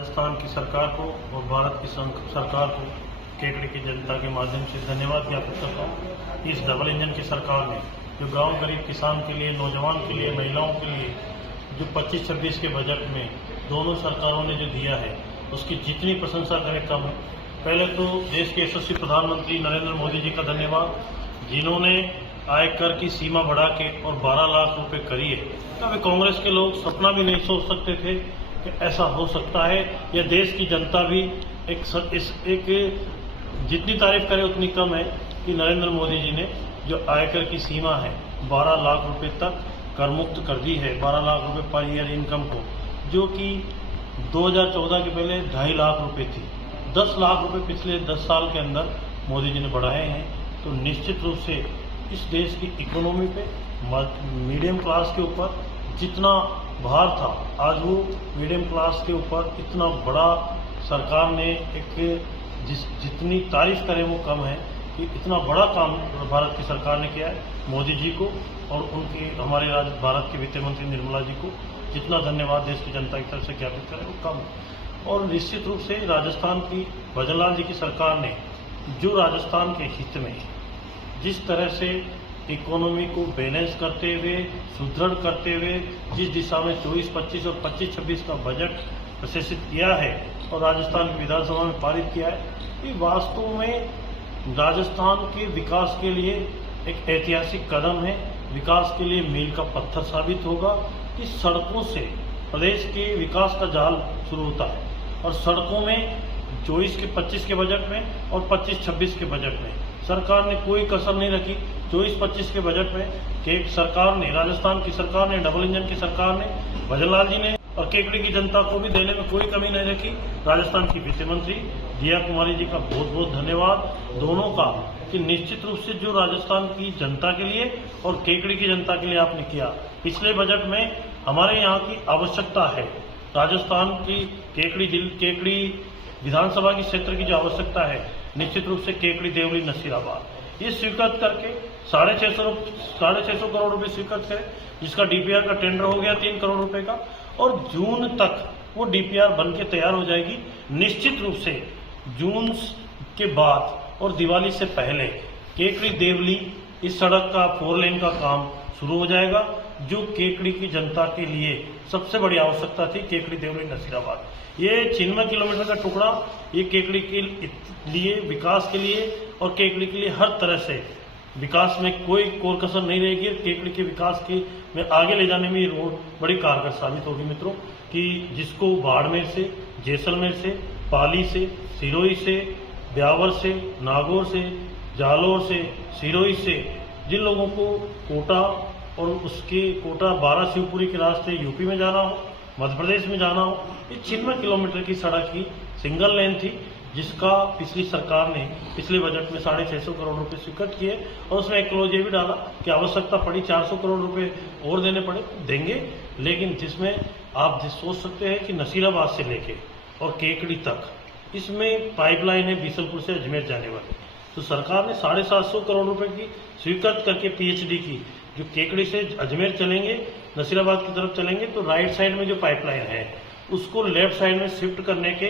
राजस्थान की सरकार को और भारत की सरकार को केकड़ी की जनता के माध्यम से धन्यवाद ज्ञापित करता हूँ। इस डबल इंजन की सरकार ने जो गांव गरीब किसान के लिए, नौजवान के लिए, महिलाओं के लिए जो 25-26 के बजट में दोनों सरकारों ने जो दिया है उसकी जितनी प्रशंसा करें कम है। पहले तो देश के यशस्वी प्रधानमंत्री नरेंद्र मोदी जी का धन्यवाद, जिन्होंने आयकर की सीमा बढ़ा के और 12 लाख रुपए करी है। कभी कांग्रेस के लोग सपना भी नहीं सोच सकते थे कि ऐसा हो सकता है। या देश की जनता भी एक जितनी तारीफ करे उतनी कम है कि नरेंद्र मोदी जी ने जो आयकर की सीमा है 12 लाख रुपए तक कर मुक्त कर दी है, 12 लाख रुपए पर ईयर इनकम को, जो कि 2014 के पहले 2.5 लाख रुपए थी। 10 लाख रुपए पिछले 10 साल के अंदर मोदी जी ने बढ़ाए हैं। तो निश्चित रूप से इस देश की इकोनॉमी पे मीडियम क्लास के ऊपर जितना भार था, आज वो मीडियम क्लास के ऊपर इतना बड़ा सरकार ने जितनी तारीफ करें वो कम है कि इतना बड़ा काम भारत की सरकार ने किया है। मोदी जी को और उनके हमारे भारत के वित्त मंत्री निर्मला जी को जितना धन्यवाद देश की जनता की तरफ से ज्ञापित करें वो कम है। और निश्चित रूप से राजस्थान की भजनलाल जी की सरकार ने जो राजस्थान के हित में जिस तरह से इकोनॉमी को बैलेंस करते हुए, सुदृढ़ करते हुए जिस दिशा में 24-25 और 25-26 का बजट प्रशासित किया है और राजस्थान की विधानसभा में पारित किया है, ये वास्तव में राजस्थान के विकास के लिए एक ऐतिहासिक कदम है। विकास के लिए मील का पत्थर साबित होगा कि सड़कों से प्रदेश के विकास का जाल शुरू होता है और सड़कों में 24 के 25 के बजट में और 25-26 के बजट में सरकार ने कोई कसर नहीं रखी। 24-25 के बजट में सरकार ने, राजस्थान की सरकार ने, डबल इंजन की सरकार ने, भजनलाल जी ने और केकड़ी की जनता को भी देने में कोई कमी नहीं रखी। राजस्थान की वित्त मंत्री दिया कुमारी जी का बहुत बहुत धन्यवाद दोनों का कि निश्चित रूप से जो राजस्थान की जनता के लिए और केकड़ी की जनता के लिए आपने किया। पिछले बजट में हमारे यहाँ की आवश्यकता है, राजस्थान की केकड़ी विधानसभा की क्षेत्र की जो आवश्यकता है, निश्चित रूप से केकड़ी, देवली, नसीराबाद, ये स्वीकृत करके 650 करोड़ रुपए स्वीकृत करें, जिसका डीपीआर का टेंडर हो गया 3 करोड़ रुपए का और जून तक वो डीपीआर बन के तैयार हो जाएगी। निश्चित रूप से जून के बाद और दिवाली से पहले केकड़ी देवली इस सड़क का 4 लेन का काम शुरू हो जाएगा, जो केकड़ी की जनता के लिए सबसे बड़ी आवश्यकता थी। केकड़ी देवली नसीराबाद ये 96 किलोमीटर का टुकड़ा, ये केकड़ी के लिए, विकास के लिए और केकड़ी के लिए हर तरह से विकास में कोई कोर कसर नहीं रहेगी। केकड़ी के विकास के में आगे ले जाने में ये रोड बड़ी कारगर साबित होगी मित्रों, कि जिसको बाड़मेर से, जैसलमेर से, पाली से, सिरोही से, ब्यावर से, नागौर से, जालौर से, सिरोही से जिन लोगों को कोटा और उसके कोटा 12 शिवपुरी के रास्ते यूपी में जाना हो, मध्य प्रदेश में जाना हो, ये 96 किलोमीटर की सड़क की सिंगल लेन थी, जिसका पिछली सरकार ने पिछले बजट में 650 करोड़ रुपए स्वीकृत किए और उसमें एक क्लोज ये भी डाला कि आवश्यकता पड़ी 400 करोड़ रुपए और देने पड़े, देंगे, लेकिन जिसमें आप सोच सकते हैं कि नसीराबाद से लेके और केकड़ी तक इसमें पाइपलाइन है बीसलपुर से अजमेर जाने वाली। तो सरकार ने 750 करोड़ रुपए की स्वीकृत करके पीएचडी की, जो केकड़ी से अजमेर चलेंगे, नसीराबाद की तरफ चलेंगे, तो राइट साइड में जो पाइपलाइन है उसको लेफ्ट साइड में शिफ्ट करने के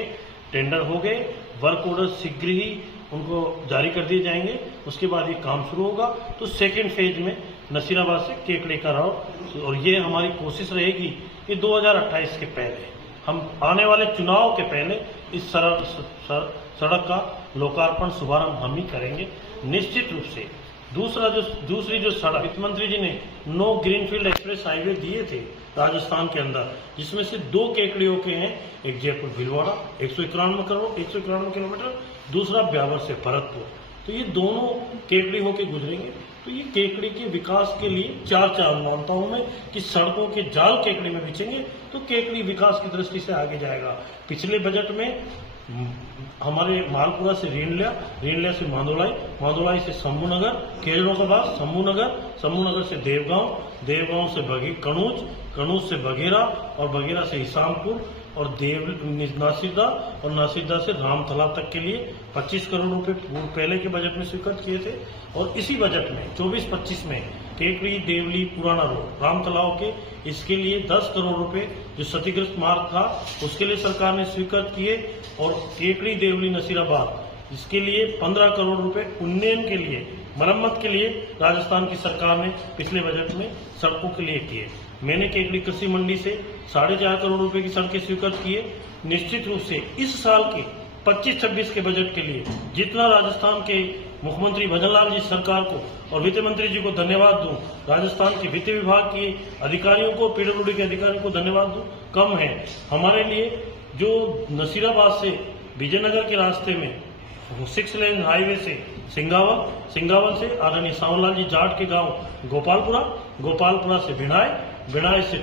टेंडर हो गए। वर्क ऑर्डर शीघ्र ही उनको जारी कर दिए जाएंगे, उसके बाद ये काम शुरू होगा। तो सेकेंड फेज में नसीराबाद से केकड़ी का राव, और ये हमारी कोशिश रहेगी कि 2028 के पहले, हम आने वाले चुनाव के पहले इस सड़क का लोकार्पण शुभारंभ हम ही करेंगे निश्चित रूप से। दूसरी जो सड़क वित्त मंत्री जी ने नो ग्रीनफील्ड एक्सप्रेस हाईवे दिए थे राजस्थान के अंदर, जिसमें से 2 केकड़ियों के हैं, एक जयपुर भीलवाड़ा 191 किलोमीटर, दूसरा ब्यावर से भरतपुर। तो ये दोनों केकड़ी होके गुजरेंगे। तो ये केकड़ी के विकास के लिए 4 चांद मानता हूं मैं कि सड़कों के जाल केकड़ी में बिछेंगे तो केकड़ी विकास की दृष्टि से आगे जाएगा। पिछले बजट में हमारे मालपुरा से रेणलिया से मांदोलाई से शंभूनगर, केजड़ों के बाद शंभूनगर से देवगांव से कणूज से बघेरा और बघेरा से इसामपुर, और नासिरदा और नासिरदा से रामतला तक के लिए 25 करोड़ रुपए पहले के बजट में स्वीकृत किए थे। और इसी बजट में 24-25 में केकड़ी देवली पुराना रोड रामतलाव के इसके लिए 10 करोड़ रुपए जो क्षतिग्रस्त मार्ग था उसके लिए सरकार ने स्वीकृत किए। और केकड़ी देवली नसीराबाद इसके लिए 15 करोड़ रुपए उन्नयन के लिए मरम्मत के लिए राजस्थान की सरकार ने पिछले बजट में सड़कों के लिए किए। मैंने केकड़ी कृषि मंडी से 4.5 करोड़ रुपए की सड़कें स्वीकृत किए। निश्चित रूप से इस साल के 25-26 के बजट के लिए जितना राजस्थान के मुख्यमंत्री भजनलाल जी सरकार को और वित्त मंत्री जी को धन्यवाद दूं, राजस्थान के वित्त विभाग के अधिकारियों को, पीडब्ल्यूडी के अधिकारियों को धन्यवाद दूं, कम है। हमारे लिए जो नसीराबाद से विजयनगर के रास्ते में 6 लेन हाईवे से सिंगावल से आदरणीय सावरलाल जी जाट के गांव गोपालपुरा से भिड़ाई से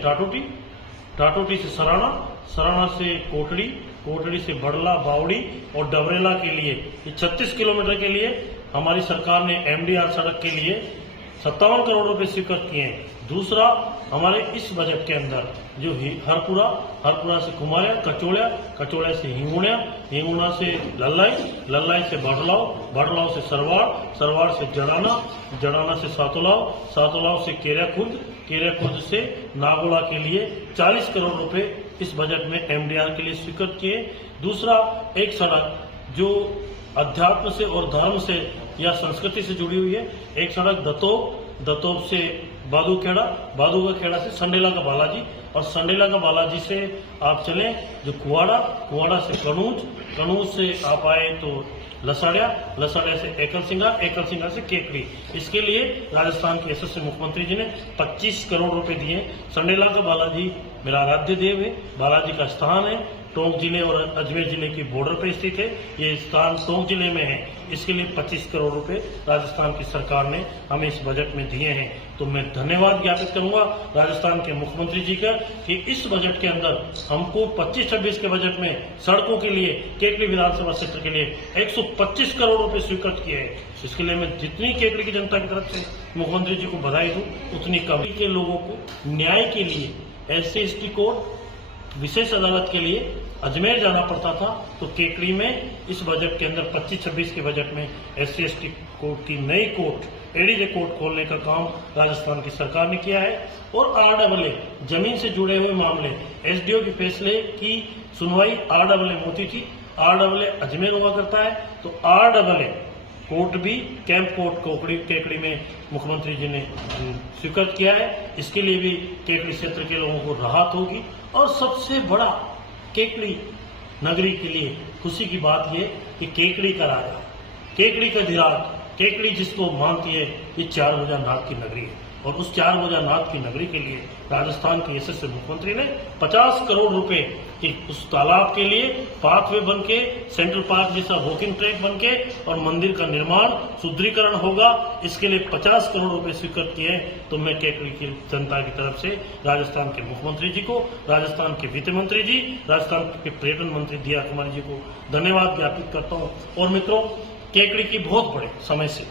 टाटोटी से सराना से कोटड़ी से बड़ला बावड़ी और डबरेला के लिए ये 36 किलोमीटर के लिए हमारी सरकार ने MDR सड़क के लिए 57 करोड़ रुपए स्वीकृत किए हैं। दूसरा, हमारे इस बजट के अंदर जो हरपुरा से कुमारिया, कचौड़िया से हिंगुणा से लल्लाई से बड़लाव से सरवाड़ से जड़ाना से सातोलाव से केरिया खुर्द से नागोला के लिए 40 करोड़ रुपए इस बजट में MDR के लिए स्वीकृत किए। दूसरा, एक सड़क जो अध्यात्म से और धर्म से या संस्कृति से जुड़ी हुई है, एक सड़क दतोप से बादू का खेड़ा से संडेला का बालाजी और संडेला का बालाजी से आप चलें जो कुआड़ा से कनूज से आप आए तो लसाड़िया से एकल सिंगा से केकड़ी। इसके लिए राजस्थान के यशस्वी मुख्यमंत्री जी ने 25 करोड़ रुपए दिए। संडेला का बालाजी मेरा आराध्य देव है, बालाजी का स्थान है, टोंक जिले और अजमेर जिले की बॉर्डर पर स्थित है। ये स्थान टोंक जिले में है। इसके लिए 25 करोड़ रुपए राजस्थान की सरकार ने हमें इस बजट में दिए हैं। तो मैं धन्यवाद ज्ञापित करूंगा राजस्थान के मुख्यमंत्री जी का कि इस बजट के अंदर हमको 25-26 के बजट में सड़कों के लिए केकड़ी विधानसभा क्षेत्र के लिए 125 करोड़ रुपए स्वीकृत किए हैं। इसके लिए मैं जितनी केकड़ी की जनता की तरफ से मुख्यमंत्री जी को बधाई दूं उतनी कम। के लोगों को न्याय के लिए SC/ST कोर्ट विशेष अदालत के लिए अजमेर जाना पड़ता था, तो केकड़ी में इस बजट के अंदर 25-26 के बजट में SC/ST कोर्ट की नई कोर्ट ADJ कोर्ट खोलने का काम राजस्थान की सरकार ने किया है। और RAA जमीन से जुड़े हुए मामले SDO के फैसले की सुनवाई RAA होती थी। RAA अजमेर हुआ करता है, तो RAA कोर्ट भी कैंप कोर्ट केकड़ी में मुख्यमंत्री जी ने स्वीकृत किया है। इसके लिए भी केकड़ी क्षेत्र के लोगों को राहत होगी। और सबसे बड़ा केकड़ी नगरी के लिए खुशी की बात यह कि केकड़ी का राजा, केकड़ी का धीराज, केकड़ी जिसको मानती है ये 4 भुजा नाथ की नगरी है। और उस 4 भुजा नाथ की नगरी के लिए राजस्थान के यशस्वी मुख्यमंत्री ने 50 करोड़ रुपए की उस तालाब के लिए पाथवे बन के, सेंट्रल पार्क जैसा वॉकिंग ट्रैक बन के और मंदिर का निर्माण सुदृढ़ीकरण होगा, इसके लिए 50 करोड़ रुपए स्वीकृत किए हैं। तो मैं केकड़ी की जनता की तरफ से राजस्थान के मुख्यमंत्री जी को, राजस्थान के वित्त मंत्री जी, राजस्थान के पर्यटन मंत्री दिया कुमारी जी को धन्यवाद ज्ञापित करता हूँ। और मित्रों, केकड़ी की बहुत बड़े समय से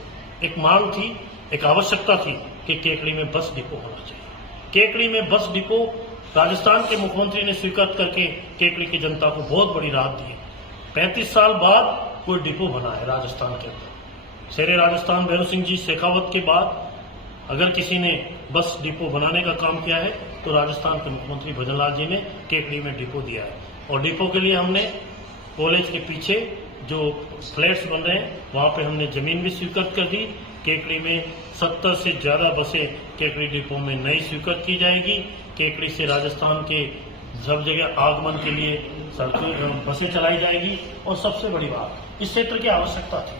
एक मांग थी, एक आवश्यकता थी कि केकड़ी में बस डिपो होना चाहिए। केकड़ी में बस डिपो राजस्थान के मुख्यमंत्री ने स्वीकृत करके केकड़ी की जनता को बहुत बड़ी राहत दी है। 35 साल बाद कोई डिपो बना है राजस्थान के अंदर। शेरे राजस्थान भैरव सिंह जी शेखावत के बाद अगर किसी ने बस डिपो बनाने का काम किया है तो राजस्थान के मुख्यमंत्री भजनलाल जी ने केकड़ी में डिपो दिया है। और डिपो के लिए हमने कॉलेज के पीछे जो फ्लैट्स बन रहे हैं वहां पे हमने जमीन भी स्वीकृत कर दी। केकड़ी में 70 से ज्यादा बसें केकड़ी डिपो में नई स्वीकृत की जाएगी। केकड़ी से राजस्थान के सब जगह आगमन के लिए बसें चलाई जाएगी। और सबसे बड़ी बात, इस क्षेत्र की आवश्यकता थी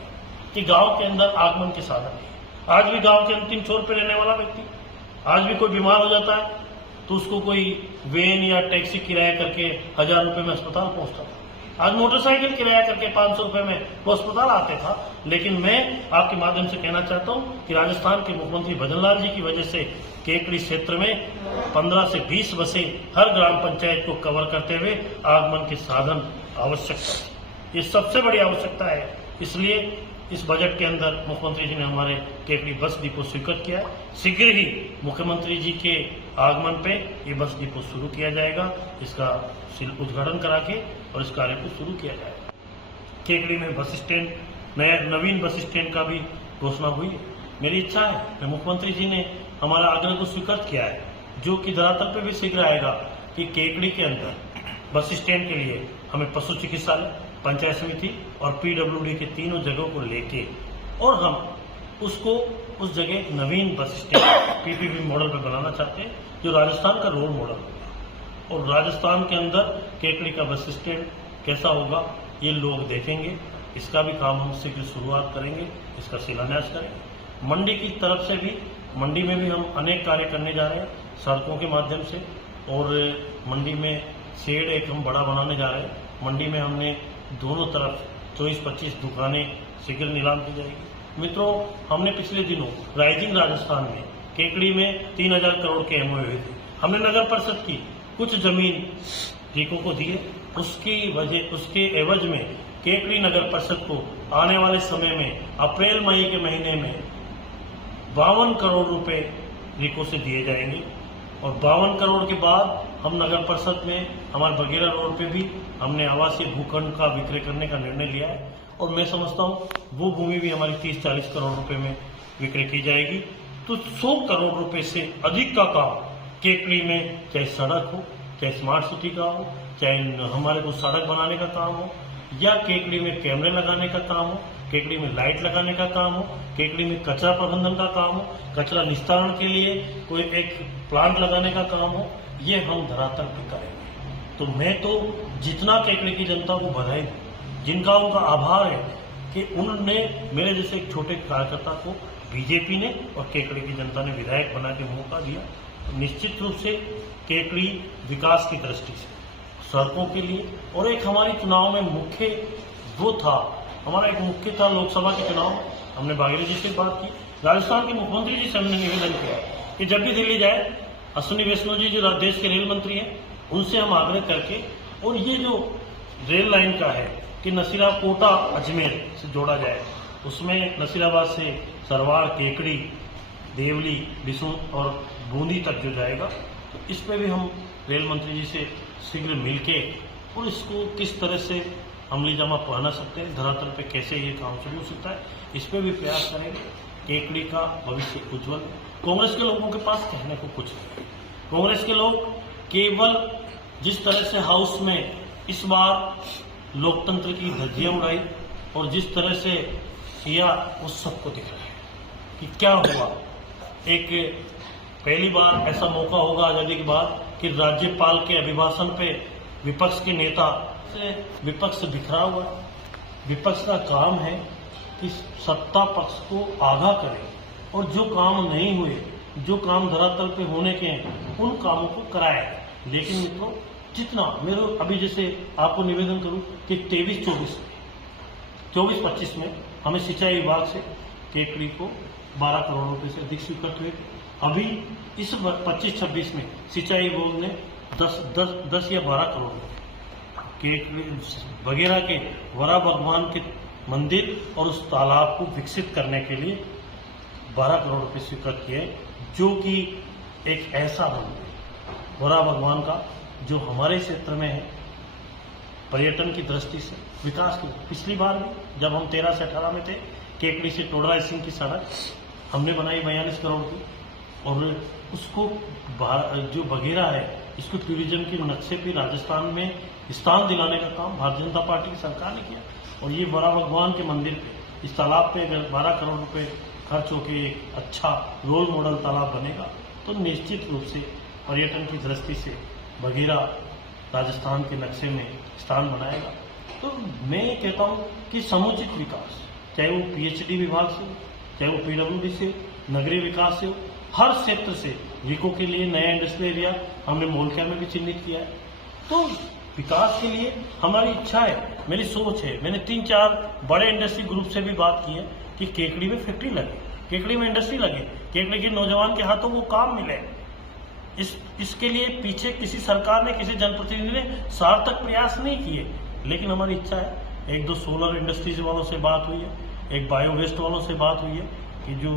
कि गांव के अंदर आगमन के साधन है। आज भी गांव के अंतिम छोर पर रहने वाला व्यक्ति, आज भी कोई बीमार हो जाता है तो उसको कोई वैन या टैक्सी किराया करके 1000 रुपए में अस्पताल पहुंचता था। आज मोटरसाइकिल किराया करके 500 रुपए में वो अस्पताल आते था। लेकिन मैं आपके माध्यम से कहना चाहता हूं कि राजस्थान के मुख्यमंत्री भजनलाल जी की वजह से केकड़ी क्षेत्र में 15 से 20 बसें हर ग्राम पंचायत को कवर करते हुए आगमन के साधन आवश्यकता थी। ये सबसे बड़ी आवश्यकता है। इसलिए इस बजट के अंदर मुख्यमंत्री जी ने हमारे केकड़ी बस डिपो स्वीकृत किया है। शीघ्र ही मुख्यमंत्री जी के आगमन पे ये बस डिपो शुरू किया जाएगा, इसका उद्घाटन करा के और इस कार्य को शुरू किया जाएगा। केकड़ी में बस स्टैंड, नया नवीन बस स्टैंड का भी घोषणा हुई है। मेरी इच्छा है, मुख्यमंत्री जी ने हमारा आग्रह को स्वीकृत किया है, जो कि धरातल पे भी शीघ्र आएगा, कि केकड़ी के अंदर बस स्टैंड के लिए हमें पशु चिकित्सालय, पंचायत समिति और पीडब्ल्यूडी के तीनों जगहों को लेके और हम उसको उस जगह नवीन बस स्टैंड पीपीपी मॉडल पर बनाना चाहते हैं, जो राजस्थान का रोल मॉडल होगा। और राजस्थान के अंदर केकड़ी का बस स्टैंड कैसा होगा ये लोग देखेंगे। इसका भी काम हम शीघ्र शुरुआत करेंगे, इसका शिलान्यास करेंगे। मंडी की तरफ से भी, मंडी में भी हम अनेक कार्य करने जा रहे हैं सड़कों के माध्यम से, और मंडी में शेड एक हम बड़ा बनाने जा रहे हैं। मंडी में हमने दोनों तरफ 24-25 दुकानें शीघ्र नीलाम की जाएगी। मित्रों, हमने पिछले दिनों राइजिंग राजस्थान में केकड़ी में 3000 करोड़ के एमओयू हुए थे। हमने नगर परिषद की कुछ जमीन रीको को दी, उसके एवज में केकड़ी नगर परिषद को आने वाले समय में अप्रैल मई के महीने में 52 करोड़ रुपए रीको से दिए जाएंगे। और 52 करोड़ के बाद हम नगर परिषद में हमारे बघेरा रोड पे भी हमने आवासीय भूखंड का विक्रय करने का निर्णय लिया है, और मैं समझता हूँ वो भूमि भी हमारी 30-40 करोड़ रुपए में विक्रय की जाएगी। तो 100 करोड़ रुपए से अधिक का काम केकड़ी में, चाहे सड़क हो, चाहे स्मार्ट सिटी का हो, चाहे हमारे को सड़क बनाने का काम हो, या केकड़ी में कैमरे लगाने का काम हो, केकड़ी में लाइट लगाने का काम हो, केकड़ी में कचरा प्रबंधन का काम हो, कचरा निस्तारण के लिए कोई एक प्लांट लगाने का काम हो, ये हम धरातल पर करेंगे। तो मैं तो जितना केकड़ी की जनता को बधाई दूं, जिनका उनका आभार है कि उन्होंने मेरे जैसे एक छोटे कार्यकर्ता को बीजेपी ने और केकड़ी की जनता ने विधायक बना के मौका दिया। तो निश्चित रूप से केकड़ी विकास की दृष्टि से, सड़कों के लिए, और एक हमारी चुनाव में मुख्य वो था, हमारा एक मुख्य था लोकसभा के चुनाव, हमने बाघेला जी से बात की, राजस्थान के मुख्यमंत्री जी से हमने निवेदन किया कि जब भी दिल्ली जाए, अश्विनी वैष्णव जी जो देश के रेल मंत्री हैं, उनसे हम आग्रह करके, और ये जो रेल लाइन का है कि नसीरा कोटा अजमेर से जोड़ा जाए, उसमें नसीराबाद से सरवाड़, केकड़ी, देवली, बिसून और बूंदी तक जो जाएगा, तो इस पर भी हम रेल मंत्री जी से शीघ्र मिलके और इसको किस तरह से अमली जामा पहना सकते हैं, धरातल पे कैसे ये काम शुरू हो सकता है, इस पर भी प्रयास करेंगे। केकड़ी का भविष्य उज्जवल। कांग्रेस के लोगों के पास कहने को कुछ नहीं। कांग्रेस के लोग केवल जिस तरह से हाउस में इस बार लोकतंत्र की धज्जियां उड़ाई और जिस तरह से किया, उस सबको दिख रहा है कि क्या हुआ। एक पहली बार ऐसा मौका होगा आजादी के बाद कि राज्यपाल के अभिभाषण पे विपक्ष के नेता से विपक्ष बिखरा हुआ। विपक्ष का काम है कि सत्ता पक्ष को आगाह करे और जो काम नहीं हुए, जो काम धरातल पे होने के हैं, उन कामों को कराए। लेकिन मित्रों, जितना मेरे अभी जैसे आपको निवेदन करूं कि 24-25 में हमें सिंचाई विभाग से केकड़ी को 12 करोड़ रुपए से अधिक स्वीकृत हुए। अभी इस 25-26 में सिंचाई बोर्ड ने 10 या 12 करोड़ वगैरह के वरा भगवान के मंदिर और उस तालाब को विकसित करने के लिए 12 करोड़ रुपए स्वीकृत किए, जो कि एक ऐसा मंदिर वरा भगवान का जो हमारे क्षेत्र में है, पर्यटन की दृष्टि से विकास की। पिछली बार भी जब हम 13 से 18 में थे, केकड़ी से टोडरा सिंह की सड़क हमने बनाई 42 करोड़ की, और उसको जो बघेरा है, इसको टूरिज्म के नक्शे पे राजस्थान में स्थान दिलाने का काम भारतीय जनता पार्टी की सरकार ने किया। और ये बड़ा भगवान के मंदिर पे, इस तालाब पे अगर 12 करोड़ रुपए खर्च होकर एक अच्छा रोल मॉडल तालाब बनेगा, तो निश्चित रूप से पर्यटन की दृष्टि से बघेरा राजस्थान के नक्शे में स्थान बनाएगा। तो मैं ये कहता हूँ कि समुचित विकास, चाहे वो पीएचडी विभाग से हो, चाहे वो पीडब्ल्यूडी से, नगरीय विकास से हो, हर क्षेत्र से रीको के लिए नया इंडस्ट्रियल एरिया हमने मोलकिया में भी चिन्हित किया है। तो विकास के लिए हमारी इच्छा है, मेरी सोच है। मैंने 3-4 बड़े इंडस्ट्री ग्रुप से भी बात की है कि केकड़ी में फैक्ट्री लगे, केकड़ी में इंडस्ट्री लगे, केकड़ी के नौजवान के हाथों को काम मिले। इसके लिए पीछे किसी सरकार ने, किसी जनप्रतिनिधि ने सार्थक प्रयास नहीं किए, लेकिन हमारी इच्छा है। 1-2 सोलर इंडस्ट्रीज वालों से बात हुई है, एक बायो वेस्ट वालों से बात हुई है कि जो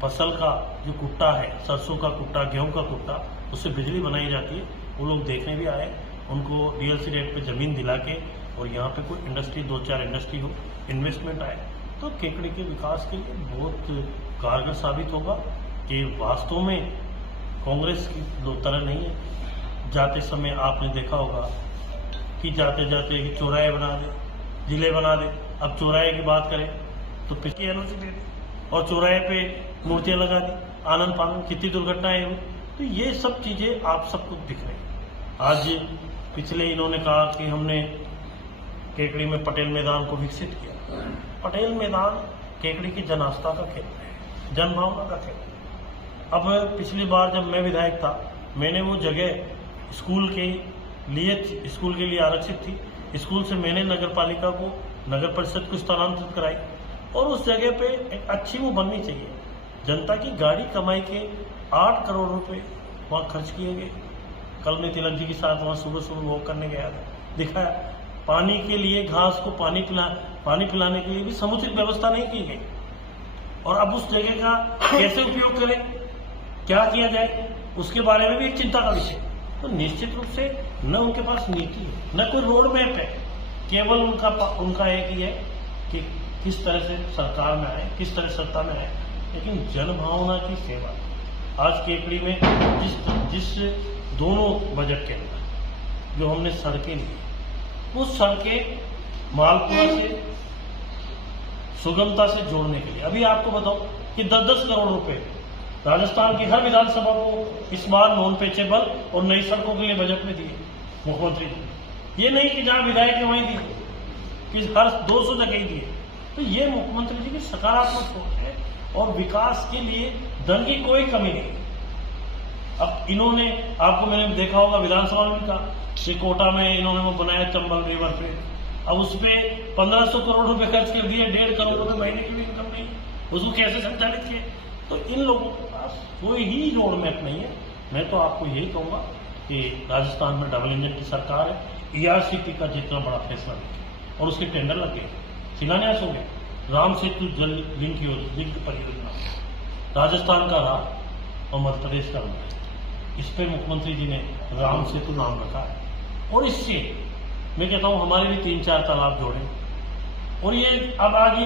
फसल का जो कुट्टा है, सरसों का कुट्टा, गेहूं का कुट्टा, उससे बिजली बनाई जाती है। वो लोग देखने भी आए, उनको डीएलसी रेट पे ज़मीन दिला के और यहाँ पे कोई इंडस्ट्री, 2-4 इंडस्ट्री हो, इन्वेस्टमेंट आए तो केकड़ी के विकास के लिए बहुत कारगर साबित होगा कि वास्तव में कांग्रेस की तरह नहीं है। जाते समय आपने देखा होगा कि जाते जाते चौराहे बना दे, जिले बना दे। अब चौराहे की बात करें तो पिछली एनओसी दे दी और चौराहे पे मूर्तियां लगा दी, आनंद फानंद, कितनी दुर्घटनाएं हुई। तो ये सब चीजें आप सबको दिख रही है। आज पिछले इन्होंने कहा कि हमने केकड़ी में पटेल मैदान को विकसित किया। पटेल मैदान केकड़ी की जन आस्था का केंद्र है, जन भावना का केंद्र। अब पिछली बार जब मैं विधायक था, मैंने वो जगह स्कूल के लिए आरक्षित थी। स्कूल से मैंने नगर पालिका को, नगर परिषद को स्थानांतरित कराई और उस जगह पे एक अच्छी वो बननी चाहिए। जनता की गाड़ी कमाई के 8 करोड़ रुपए वहाँ खर्च किए गए। कल मैं तिलक जी के साथ वहाँ सुबह वॉक करने गया था, दिखाया पानी के लिए, घास को पानी पिलाने के लिए भी समुचित व्यवस्था नहीं की गई। और अब उस जगह का कैसे उपयोग करें, क्या किया जाए, उसके बारे में भी एक चिंता का विषय। तो निश्चित रूप से न उनके पास नीति है, न कोई रोड मैप है। केवल उनका एक ही है कि किस तरह से सरकार में आए, किस तरह सत्ता में आए, लेकिन जन भावना की सेवा। आज केकड़ी में जिस दोनों बजट के अंदर जो हमने सड़कें ली, वो सड़कें मालपुरा से सुगमता से जोड़ने के लिए, अभी आपको बताओ कि 10-10 करोड़ रुपए राजस्थान की हर विधानसभा को इस बार नॉन पेचेबल और नई सड़कों के लिए बजट में दिए मुख्यमंत्री जी। ये नहीं कि जहां विधायक है वहीं दिए, कि हर 200 जगह ही दिए। तो ये मुख्यमंत्री जी की सकारात्मक सोच है और विकास के लिए धन की कोई कमी नहीं। अब इन्होंने, आपको मैंने देखा होगा विधानसभा में कहा कि कोटा में इन्होंने वो बनाया चंबल रिवर पे, अब उस पर 1500 करोड़ रुपए खर्च कर दिए, 1.5 करोड़ रुपए महीने की भी इनकम नहीं, उसको कैसे संचालित किए। तो इन लोगों के पास कोई ही रोड मैप नहीं है। मैं तो आपको यही कहूंगा कि राजस्थान में डबल इंजन की सरकार है। ईआरसीपी का जितना बड़ा फैसला देखे और उसके टेंडर लगे, शिलान्यास हो गए, राम सेतु जल लिंक परियोजना, राजस्थान का राह और मध्य प्रदेश का राह, इस पे मुख्यमंत्री जी ने राम सेतु नाम रखा है। और इससे मैं कहता हूं हमारे भी 3-4 तालाब जोड़े और ये अब आगे